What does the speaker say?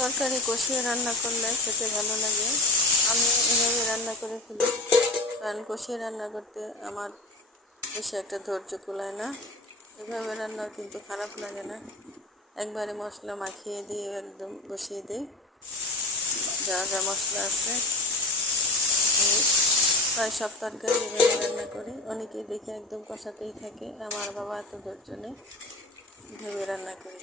তরকারি কষিয়ে রান্না করলে খেতে ভালো লাগে। আমি এভাবে রান্না করে ফেলি, কারণ কষিয়ে রান্না করতে আমার বেশি একটা ধৈর্য কুলায় না। এভাবে রান্না কিন্তু খারাপ লাগে না। একবারে মশলা মাখিয়ে দিয়ে একদম বসিয়ে দিই, যা যা মশলা আছে। আমি প্রায় সব তরকারি এভাবে রান্না করি। অনেকেই দেখে একদম কষাতেই থাকে, আমার বাবা এত ধৈর্য নেই, এভাবে রান্না করি।